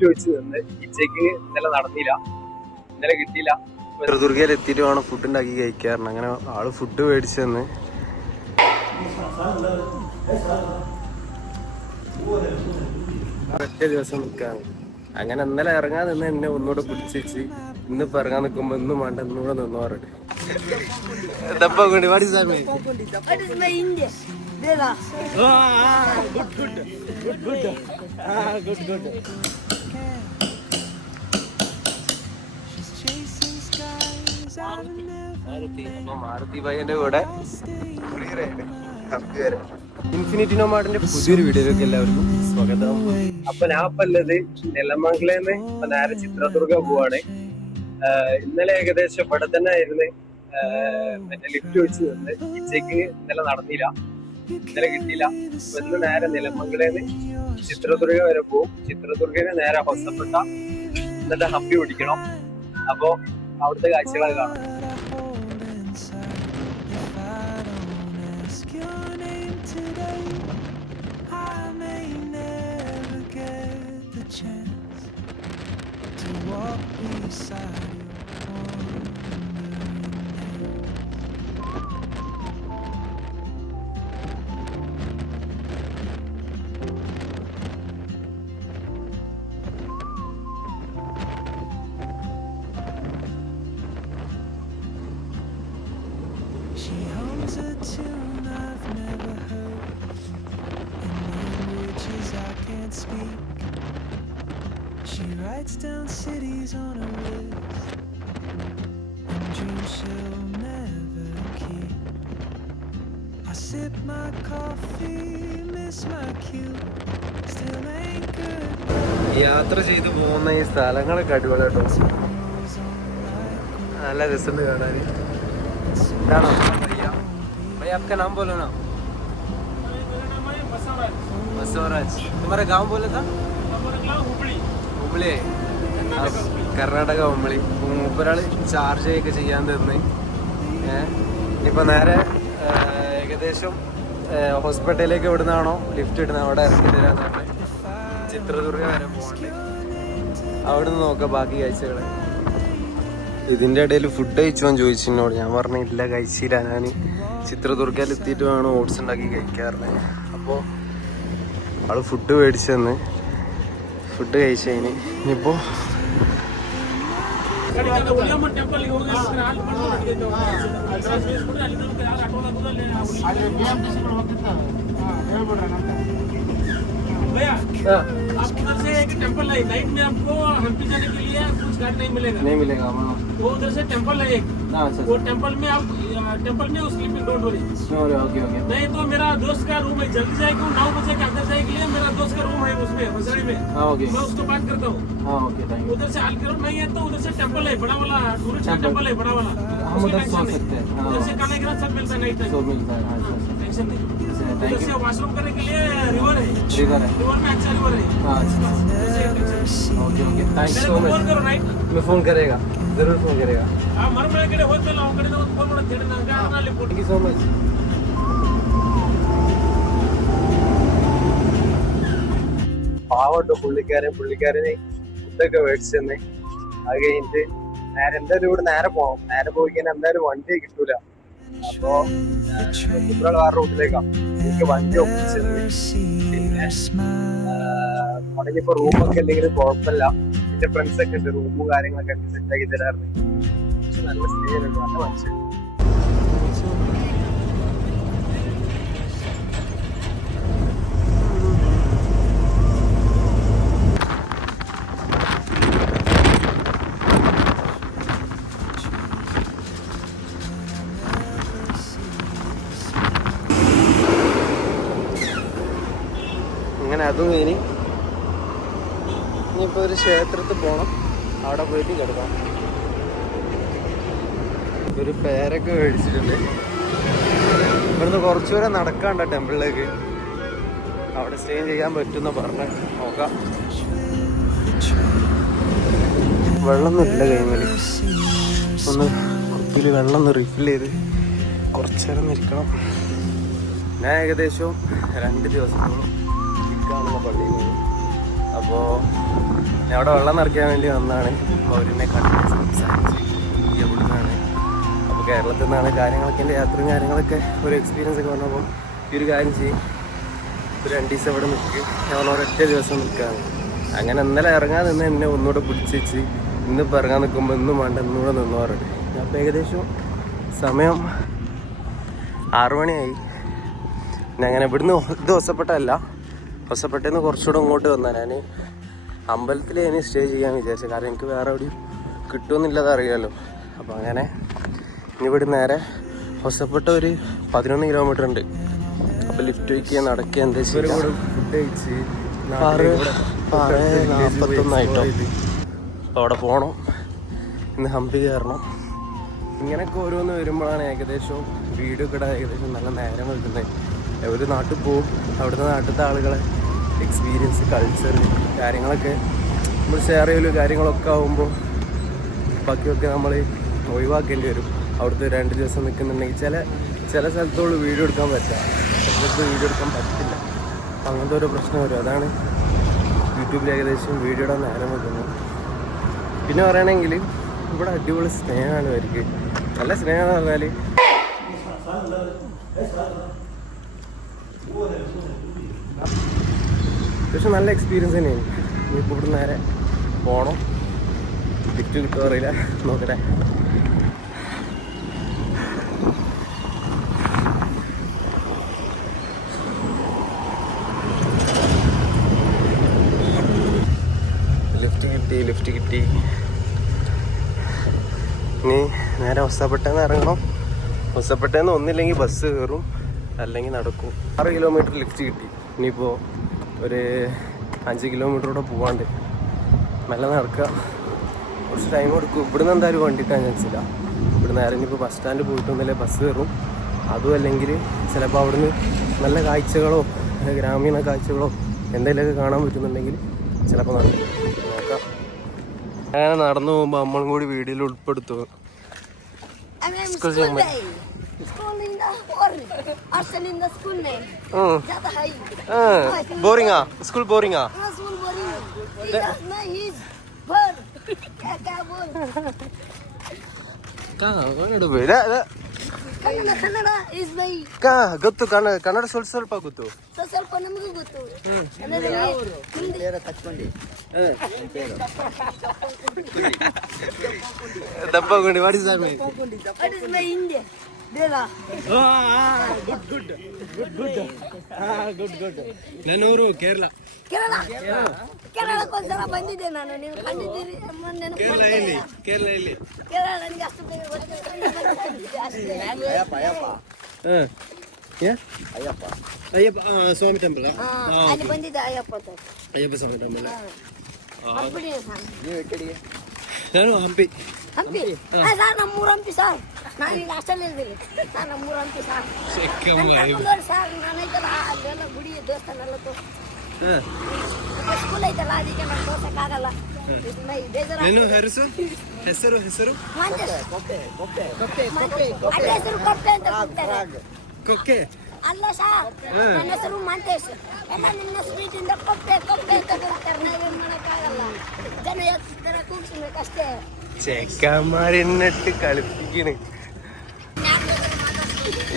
Lift വെച്ച് നിന്ന് ഈ ചെക്കിങ് ഇന്നലെ നടന്നില്ല, ഇന്നലെ കിട്ടിയില്ല. ചിത്രദുർഗയിൽ എത്തിയിട്ട് വേണം ഫുഡ് ഉണ്ടാക്കി കഴിക്കാറുണ്ട്. അങ്ങനെ ആള് ഫുഡ് മേടിച്ചു തന്ന് ഒറ്റ ദിവസം നിൽക്കാണ്. അങ്ങനെ ഇന്നലെ ഇറങ്ങാൻ നിന്ന് എന്നെ ഒന്നുകൂടെ പിടിച്ച് ഇന്നിപ്പോ ഇറങ്ങാൻ നിൽക്കുമ്പോ ഇന്നും വേണ്ട ഇന്നുകൂടെ നിന്നു പറഞ്ഞു. മാരുതി ഭായിന്റെ കൂടെ ഇൻഫിനിറ്റി നോമാർട്ടിന്റെ പുതിയൊരു വീഡിയോയിലേക്ക് എല്ലാവർക്കും സ്വാഗതം. അപ്പൊ ഞാൻ ഇപ്പൊ ഉള്ളത് നെലമംഗലേന്ന് ഇപ്പൊ നേരെ ചിത്രദുർഗ പോവാണ്. ഇന്നലെ ഏകദേശം ഇവിടെ തന്നെ ആയിരുന്നു മറ്റേ ലിഫ്റ്റ് വെച്ച് നിന്ന് ഈ ചെക്കിങ് ഇന്നലെ നടന്നില്ല, ഇന്നലെ കിട്ടിയില്ല. അപ്പൊ ഇന്ന് നേരെ നെലമംഗലേന്ന് ചിത്രദുർഗ വരെ പോകും. ചിത്രദുർഗന് നേരെ ഹൊസപ്പെട്ട എന്നിട്ട് ഹപ്പി പിടിക്കണം. അപ്പൊ അവിടുത്തെ കാഴ്ചകളൊക്കെ കാണാം. She hums a tune I've never heard in languages I can't speak. She writes down cities on a list and dreams she'll never keep. I sip my coffee, miss my cue, still ain't good. യാത്ര ചെയ്ത് പോകുന്ന ഈ സ്ഥലങ്ങളൊക്കെ അടിപൊളിയാട്ടോ, നല്ല രസമുണ്ട് കാണാൻ. इतना भैया भैया आपका नाम बोलो ना. बसवराज. तुम्हारा गांव बोला था? हुबली. കർണാടക ഉമ്മളി. മൂപ്പരാള് ചാർജ് ഒക്കെ ചെയ്യാൻ തന്ന് ഇപ്പൊ നേരെ ഏകദേശം ഹോസ്പിറ്റലിലേക്ക് എവിടുന്നാണോ ലിഫ്റ്റ് ഇടുന്നത് അവിടെ ഇറക്കി തരാന്ന് പറഞ്ഞ് ചിത്രദുർഗ വരെ പോകണ്ട്. അവിടുന്ന് നോക്കാം ബാക്കി കാഴ്ചകള്. ഇതിൻ്റെ ഇടയിൽ ഫുഡ് കഴിച്ചോന്ന് ചോദിച്ചെന്നോട്. ഞാൻ പറഞ്ഞില്ല, കഴിച്ചില്ല. ഞാൻ ചിത്രദുർഗയിൽ എത്തിയിട്ട് വേണം ഓട്സ് ഉണ്ടാക്കി കഴിക്കാറുണ്ട്. അപ്പോൾ ആള് ഫുഡ് മേടിച്ചു തന്ന് ഫുഡ് കഴിച്ചതിന് ഇനിയിപ്പോൾ आप उधर से एक टेंपल है, नाइट में आपको हम्पी जाने के लिए कुछ गाड़ी नहीं मिलेगा। वो उधर से टेंपल है एक, वो टेंपल में आप टेंपल में स्लीपिंग डोंट वरी। नहीं तो मेरा दोस्त का रूम है, जल्दी जाएगा 9 बजे के अंदर जाने के लिए। मेरा दोस्त का रूम है उसमें मसड़ी में, मैं उसको बात करता हूँ। उधर से आलकरोड नहीं है तो उधर से टेंपल है बड़ा वाला, टूरिस्ट टेंपल है बड़ा वाला, उधर से खाने के साथ मिलता है नाइट टाइम, टेंशन नहीं। उधर से वॉशरूम करने के लिए रिवर है, रिवर में अच्छा रिवर है। फोन करो नाइट मैं फ़ोन करेगा, ज़रूर फ़ोन करेगा. मरमळे कಡೆ ಹೋಗ್ತಲ್ಲ ಆ ಕಡೆಯಿಂದ ಒಂದು ಫೋನ್ ಮಾಡೋದು ಹೇಳಿ ನನಗೆ ಅಲ್ಲಿ Thank you so much. പാവട്ടോ പുള്ളിക്കാരന് ഫുഡൊക്കെ മേടിച്ചു തന്നെ. അത് കഴിഞ്ഞിട്ട് നേരെ എന്തായാലും ഇവിടെ നേരെ പോകണം. നേരെ പോയി കഴിഞ്ഞാൽ എന്തായാലും വണ്ടി കിട്ടൂല. അപ്പോ കുട്ടികൾ വേറെ റൂട്ടിലേക്കാ. എനിക്ക് വണ്ടി ഒപ്പിച്ചത്. പിന്നെ ഇപ്പൊ റൂമൊക്കെ ഉണ്ടെങ്കിലും കുഴപ്പമില്ല. എന്റെ ഫ്രണ്ട്സ് ഒക്കെ ഉണ്ട്, റൂമും കാര്യങ്ങളൊക്കെ സെറ്റ് ആക്കി തരാറുണ്ട്. പക്ഷെ നല്ല സ്നേഹമുണ്ട്, നല്ല മനുഷ്യൻ. അങ്ങനെ അതും ഇനിയിപ്പോൾ ഒരു ക്ഷേത്രത്തിൽ പോകണം, അവിടെ പോയിട്ട് കിടക്കാം. ഒരു പേരൊക്കെ മേടിച്ചിട്ടുണ്ട്. ഇവിടുന്ന് കുറച്ചുകൂടെ നടക്കാണ്ട ടെമ്പിളിലേക്ക്. അവിടെ സ്റ്റേ ചെയ്യാൻ പറ്റുമെന്ന് പറഞ്ഞ് നോക്കാം. വെള്ളമൊന്നുമില്ല കൈമേൽ. ഒന്ന് കുപ്പിയിൽ വെള്ളം ഒന്ന് റീഫിൽ ചെയ്ത് കുറച്ച് നേരം ഇരിക്കണം. ഞാൻ ഏകദേശം 2 ദിവസത്തോളം കാണുന്ന പള്ളിയിൽ. അപ്പോൾ ഞാൻ അവിടെ വെള്ളം നിറയ്ക്കാൻ വേണ്ടി വന്നതാണ്. അപ്പോൾ അവരെന്നെ കണ്ട് സംസാരിച്ച് എവിടുന്നാണ്, അപ്പോൾ കേരളത്തിൽ നിന്നാണ് കാര്യങ്ങളൊക്കെ, എൻ്റെ യാത്രയും കാര്യങ്ങളൊക്കെ ഒരു എക്സ്പീരിയൻസ് ഒക്കെ വന്നപ്പോൾ ഈ ഒരു കാര്യം ചെയ്യും, ഒരു 2 ദിവസം ഇവിടെ നിൽക്കും, ഞാൻ ഒരൊറ്റ ദിവസം നിൽക്കുകയാണ്. അങ്ങനെ ഇന്നലെ ഇറങ്ങാൻ നിന്ന് എന്നെ ഒന്നുകൂടെ പിടിച്ച് വെച്ച് ഇന്നിപ്പോൾ ഇറങ്ങാൻ നിൽക്കുമ്പോൾ ഇന്നും വേണ്ട ഇന്നുകൂടെ നിന്നു പറഞ്ഞു. അപ്പോൾ ഏകദേശം സമയം 6 മണിയായി. പിന്നെ അങ്ങനെ ഇവിടുന്ന് ഇത് ഹൊസപ്പെട്ടല്ല, ഹൊസപ്പെട്ടേന്ന് കുറച്ചുകൂടെ ഇങ്ങോട്ട് വന്നാൽ ഞാൻ അമ്പലത്തിൽ ഞാൻ സ്റ്റേ ചെയ്യാൻ വിചാരിച്ചു. കാരണം എനിക്ക് വേറെ എവിടെയും കിട്ടുമെന്നില്ലത് അറിയാമല്ലോ. അപ്പോൾ അങ്ങനെ ഇനി ഇവിടെ നേരെ ഹൊസപ്പെട്ട ഒരു 11 കിലോമീറ്റർ ഉണ്ട്. അപ്പോൾ ലിഫ്റ്റ് വയ്ക്കുക നടക്കുക എന്താ ചെയ്യുക. ഫുഡ് കഴിച്ച് 6:41 അപ്പോൾ അവിടെ പോകണം, ഇന്ന് ഹംപി കയറണം. ഇങ്ങനെയൊക്കെ ഓരോന്ന് വരുമ്പോഴാണ് ഏകദേശം വീഡിയോ ഒക്കെ ഏകദേശം നല്ല നേരം വെക്കുന്നത്. ഒരു നാട്ടിൽ പോവും, അവിടുത്തെ നാട്ടിലത്തെ ആളുകളെ എക്സ്പീരിയൻസ്, കൾച്ചർ കാര്യങ്ങളൊക്കെ നമ്മൾ ഷെയർ ചെയ്യലും കാര്യങ്ങളൊക്കെ ആകുമ്പോൾ ബാക്കിയൊക്കെ നമ്മൾ ഒഴിവാക്കേണ്ടി വരും. അവിടുത്തെ 2 ദിവസം നിൽക്കുന്നുണ്ടെങ്കിൽ ചില സ്ഥലത്തോട് വീഡിയോ എടുക്കാൻ പറ്റില്ല, ചില സ്ഥലത്ത് വീഡിയോ എടുക്കാൻ പറ്റില്ല. അപ്പം അങ്ങനത്തെ ഒരു പ്രശ്നം വരും. അതാണ് യൂട്യൂബിൽ ഏകദേശം വീഡിയോ ഇടാൻ നേരം വെക്കുന്നത്. പിന്നെ പറയുകയാണെങ്കിൽ ഇവിടെ അടിപൊളി സ്നേഹമാണ് അവർക്ക്, നല്ല സ്നേഹം എന്ന് പറഞ്ഞാൽ പക്ഷെ നല്ല എക്സ്പീരിയൻസ് തന്നെയാണ്. ഇനിയിപ്പോൾ ഇവിടെ നേരെ പോകണം, ലിഫ്റ്റ് കിട്ടുമോ അറിയില്ല, നോക്കട്ടെ. ലിഫ്റ്റ് കിട്ടി. ഇനി നേരെ ഹൊസപ്പെട്ടേന്ന് ഇറങ്ങണം. ഹൊസപ്പെട്ടേന്ന് ഒന്നില്ലെങ്കിൽ ബസ് കയറും, അല്ലെങ്കിൽ നടക്കും. 6 കിലോമീറ്റർ ലിഫ്റ്റ് കിട്ടി. ഇനിയിപ്പോൾ ഒരു 5 കിലോമീറ്റർ കൂടെ പോവാണ്ട് മെല്ലെ നടക്കുക. കുറച്ച് ടൈം എടുക്കും. ഇവിടുന്ന് എന്തായാലും വണ്ടി കിട്ടാൻ ചാൻസ് ഇല്ല. ഇവിടെ നേരെ ഇനിയിപ്പോൾ ബസ് സ്റ്റാൻഡ് പോയിട്ടൊന്നല്ലേ ബസ് കയറും. അതും അല്ലെങ്കിൽ ചിലപ്പോൾ അവിടുന്ന് നല്ല കാഴ്ചകളോ ഗ്രാമീണ കാഴ്ചകളോ എന്തെങ്കിലുമൊക്കെ കാണാൻ പറ്റുന്നുണ്ടെങ്കിൽ ചിലപ്പോൾ നടക്കും, നോക്കാം. അങ്ങനെ നടന്നു പോകുമ്പോൾ നമ്മളും കൂടി വീഡിയോയിൽ ഉൾപ്പെടുത്തും. बोरिंगा स्कूल बोरिंगा ಗೊತ್ತು ಕನ್ನಡ ಸ್ವಲ್ಪ ಗೊತ್ತು. ದಪ್ಪಗುಂಡಿ what is that mean? What is my India? Dela. Good. ನನ್ನೂರು ಕೇರಳ. ಒಂದ್ಸಲ ಬಂದಿದ್ದೆ ನಾನು, ನೀವು ಕಂಡಿದ್ದೀರಿ? ಕೇರಳ ಎಲ್ಲಿ? ಕೇರಳ ನನಗೆ ಅಷ್ಟು ಬೇಗ ಗೊತ್ತಿಲ್ಲ. ಅಯ್ಯಪ್ಪ ಸ್ವಾಮಿ ಟೆಂಪಲ್. ಅಲ್ಲಿ ಬಂದಿದ್ದೆ ಅಯ್ಯಪ್ಪ ಸ್ವಾಮಿ ಟೆಂಪಲ್. ನಾನು ಹಂಪಿ. ಸರ್ ನಮ್ಮೂರು ಹಂಪಿ ಸರ್. ನಾನು ಈಗ ಹಾಸ್ಟೆಲ್ ಇರ್ತೀನಿ ಸರ್. ನಮ್ಮೂರು ಹಂಪಿ ಸರ್. ಸರ್ ನಾನೈತಲ್ಲ ಅಲ್ಲೆಲ್ಲ ಗುಡಿ ದೇವಸ್ಥಾನ ಎಲ್ಲ ಸ್ಕೂಲ್ ಐತಲ್ಲ, ಅದಕ್ಕೆ ನಾನು ತೋರ್ಸಕ್ಕಾಗಲ್ಲ. ಹೆಸರು ಹೆಸರು ಕೊಪ್ಪೆ ಅಂತ ಕೂಗ್ತಾರೆ. ಕೊಕ್ಕೆ ಅಲ್ಲ ಸರ್, ನನ್ನ ಹೆಸರು ಮಾಂತೇಶ್. ಎಲ್ಲ ನಿನ್ನ ಸ್ವೀಟ್ ಇಂದ ಕೊಪ್ಪೆ ಅಂತ ಕೂಗ್ತಾರೆ. ನಾವೇನ್ ಮಾಡಕ್ಕಾಗಲ್ಲ, ಜನ ಎತ್ತರ ಕೂಗ್ಸ್ಬೇಕಷ್ಟೇ. ചെക്കന്മാരെന്നിട്ട് കളിപ്പിക്കണ്.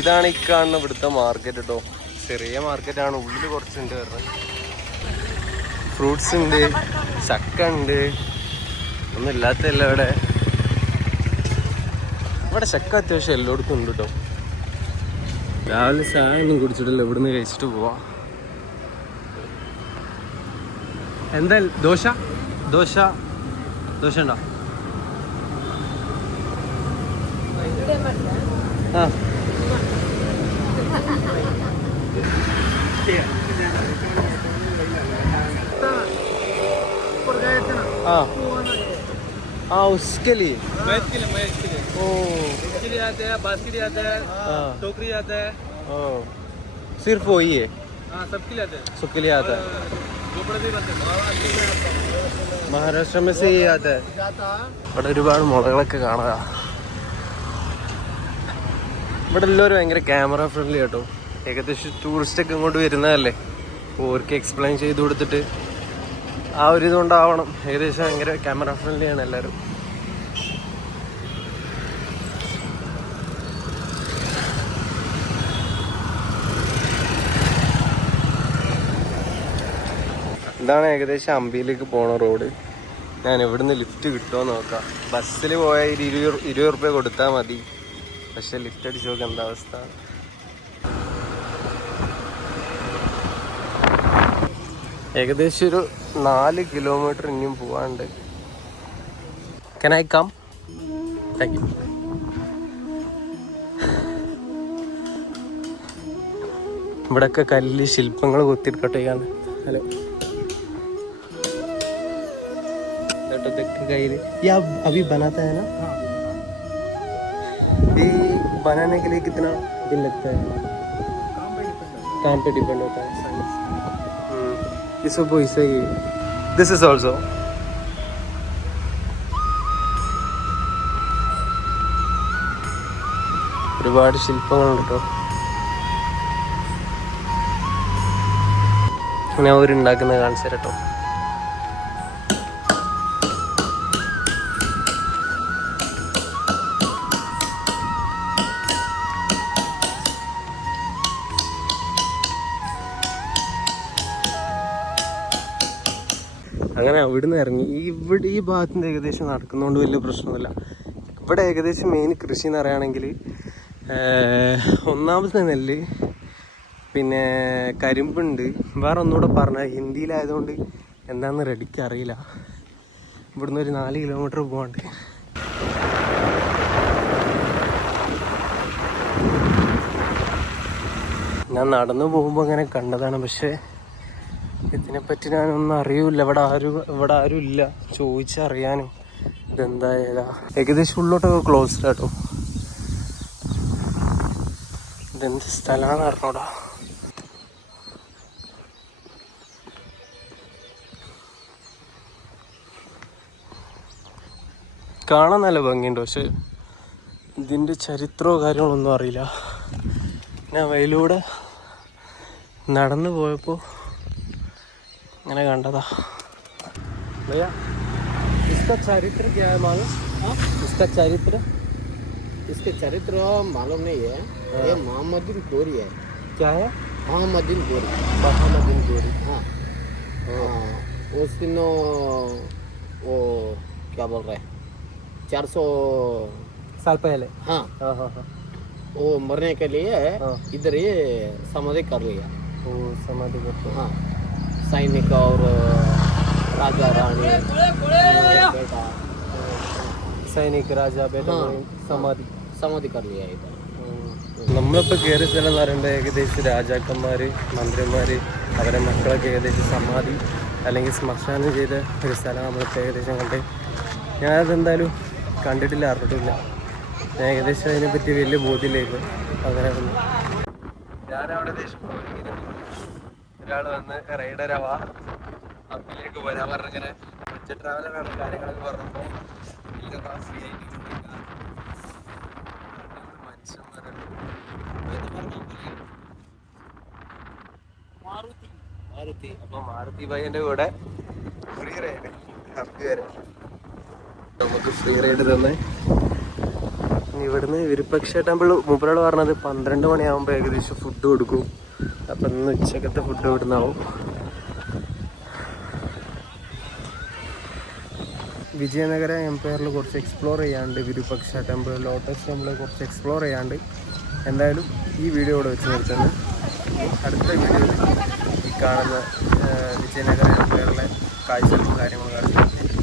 ഇതാണ് ഈ കാണുന്ന ഇവിടുത്തെ മാർക്കറ്റ് കേട്ടോ. ചെറിയ മാർക്കറ്റാണ്, ഉള്ളിൽ കുറച്ചുണ്ട്. കാരണം ഫ്രൂട്ട്സ് ഉണ്ട്, ചക്ക ഉണ്ട്, ഒന്നും ഇല്ലാത്തല്ല ഇവിടെ. ചക്ക അത്യാവശ്യം എല്ലായിടത്തും ഉണ്ട് കേട്ടോ. രാവിലെ ചായ ഒന്നും കുടിച്ചിട്ടില്ല, ഇവിടുന്ന് കഴിച്ചിട്ട് പോവാം. എന്താ ദോശ ഉണ്ടോ? ആ उसके लिए मैच के लिए ओ उसके लिए आते हैं, बास के लिए आता है, टोकरी आता है। ओ सिर्फ वही है? हाँ, सबके लिए आते हैं, सबके लिए आता है. झोपड़े भी बनते हैं, महाराष्ट्र में से ही आता है. ഇവിടെ ഒരുപാട് മുളകളൊക്കെ കാണാം. ഇവിടെ എല്ലാവരും ഭയങ്കര ക്യാമറ ഫ്രണ്ട്ലി കേട്ടോ. ഏകദേശം ടൂറിസ്റ്റൊക്കെ ഇങ്ങോട്ട് വരുന്നതല്ലേ, അപ്പോൾ അവർക്ക് എക്സ്പ്ലെയിൻ ചെയ്ത് കൊടുത്തിട്ട് ആ ഒരു ഇതുകൊണ്ടാവണം. ഏകദേശം ഭയങ്കര ക്യാമറ ഫ്രണ്ട്ലിയാണ് എല്ലാവരും. ഇതാണ് ഏകദേശം അമ്പിയിലേക്ക് പോണ റോഡ്. ഞാൻ ഇവിടുന്ന് ലിഫ്റ്റ് കിട്ടുമോ നോക്കാം. ബസ്സിൽ പോയാൽ 20 റുപ്യ കൊടുത്താൽ മതി. പക്ഷെ ലിഫ്റ്റ് അടിച്ച് നോക്കാം എന്താ അവസ്ഥ. ഏകദേശം ഒരു 4 കിലോമീറ്റർ ഇനിയും പോവാണ്ട്. Can I come? Thank you. ഇവിടെയൊക്കെ കല്ല് ശില്പങ്ങൾ കൊത്തിരിക്കട്ടെയാണ്. ഹലോ कहीं या अभी बनाता है ना? ये बनाने के लिए कितना दिन लगता है? काम पे डिपेंड होता है. इसको ऐसे ही. This is also. ഒരുപാട് ശില്പങ്ങളുണ്ട് കേട്ടോ. ഞാൻ അവരുണ്ടാക്കുന്നത് കാണിച്ചു തരാം കേട്ടോ. അങ്ങനെ അവിടുന്ന് ഇറങ്ങി ഇവിടെ ഈ ഭാഗത്തുനിന്ന് ഏകദേശം നടക്കുന്നതുകൊണ്ട് വലിയ പ്രശ്നമില്ല. ഇവിടെ ഏകദേശം മെയിൻ കൃഷി എന്ന് പറയുകയാണെങ്കിൽ ഒന്നാമത്തെ നെല്ല്, പിന്നെ കരിമ്പുണ്ട്. വേറെ ഒന്നുകൂടെ പറഞ്ഞാൽ ഹിന്ദിയിലായതുകൊണ്ട് എന്താണെന്ന് റെഡിക്ക് അറിയില്ല. ഇവിടുന്ന് ഒരു 4 കിലോമീറ്റർ പോകാണ്ട്. ഞാൻ നടന്നു പോകുമ്പോൾ അങ്ങനെ കണ്ടതാണ്. പക്ഷേ ഇതിനെപ്പറ്റി ഞാനൊന്നും അറിയില്ല. ഇവിടെ ആരും ഇല്ല ചോദിച്ചറിയാനും. ഇതെന്താ ഏതാ ഏകദേശം ഉള്ളോട്ടൊക്കെ ക്ലോസ്ഡ് ആട്ടോ. ഇതെന്ത് സ്ഥലമാണെന്ന് അറിഞ്ഞോടാ. കാണാൻ നല്ല ഭംഗിയുണ്ട്. പക്ഷെ ഇതിൻ്റെ ചരിത്രമോ കാര്യങ്ങളൊന്നും അറിയില്ല. ഞാൻ വയലൂടെ നടന്നു പോയപ്പോൾ അങ്ങനെ കണ്ടതാ. भैया इसका चरित्र क्या है मालूम? इसका चरित्र मालूम नहीं है. ये मोहम्मदीन गोरी है. क्या है? मोहम्मदीन गोरी. हाँ. उस दिन वो क्या बोल रहे हैं 400 साल पहले. हाँ. वो मरने के लिए इधर ये समाधि कर लिया. वो समाधि करते. हाँ. सैनिक और राजा रानी बेटा, സൈനിക് രാജ ബേട്ട समाधि कर लिया इधर. നമ്മളിപ്പോൾ കയറിയ സ്ഥലം എന്ന് പറയുമ്പോൾ ഏകദേശം രാജാക്കന്മാർ, മന്ത്രിമാർ, അവരെ മക്കളൊക്കെ ഏകദേശം സമാധി അല്ലെങ്കിൽ ശ്മശാനം ചെയ്ത ഒരു സ്ഥലം നമ്മളിപ്പോൾ ഏകദേശം കണ്ട്. ഞാനതെന്തായാലും കണ്ടിട്ടില്ല, അറിഞ്ഞിട്ടില്ല. ഞാൻ ഏകദേശം അതിനെപ്പറ്റി വലിയ ബോധ്യമില്ലായിരുന്നു. അങ്ങനെ വന്നു ഞാനവിടെ ഒരാൾ വന്ന് റൈഡറാവാ അപ്പിലേക്ക് വരാൻ പറഞ്ഞിങ്ങനെ ബഡ്ജറ്റ് ട്രാവലറാണ് കാര്യങ്ങളൊക്കെ പറഞ്ഞപ്പോൾ ഫ്രീ ആയിട്ട് മാരുതി. അപ്പോൾ മാരുതി ഭായിൻ്റെ കൂടെ ഫ്രീ റൈഡ് ഹമ്പി വരെ നമുക്ക് ഫ്രീ റൈഡ് തന്നെ. ഇവിടുന്ന് വിരുപക്ഷ ടെമ്പിൾ മൂപ്പരോട് പറഞ്ഞത് 12 മണിയാകുമ്പോൾ ഏകദേശം ഫുഡ് കൊടുക്കും. അപ്പം ഇന്ന് ഉച്ചക്കത്തെ ഫുഡ് ഇവിടുന്നാവും. വിജയനഗര എംപയറിൽ കുറച്ച് എക്സ്പ്ലോർ ചെയ്യാണ്ട്, വിരുപക്ഷ ടെമ്പിൾ, ലോട്ടസ് ടെമ്പിൾ കുറച്ച് എക്സ്പ്ലോർ ചെയ്യാണ്ട്. എന്തായാലും ഈ വീഡിയോ ഇവിടെ വെച്ച് നിർത്തുന്നു. അടുത്ത വീഡിയോയിൽ ഈ കാണുന്ന വിജയനഗര എംപയറിലെ കാഴ്ചകളും കാര്യങ്ങളും കാണിച്ചു.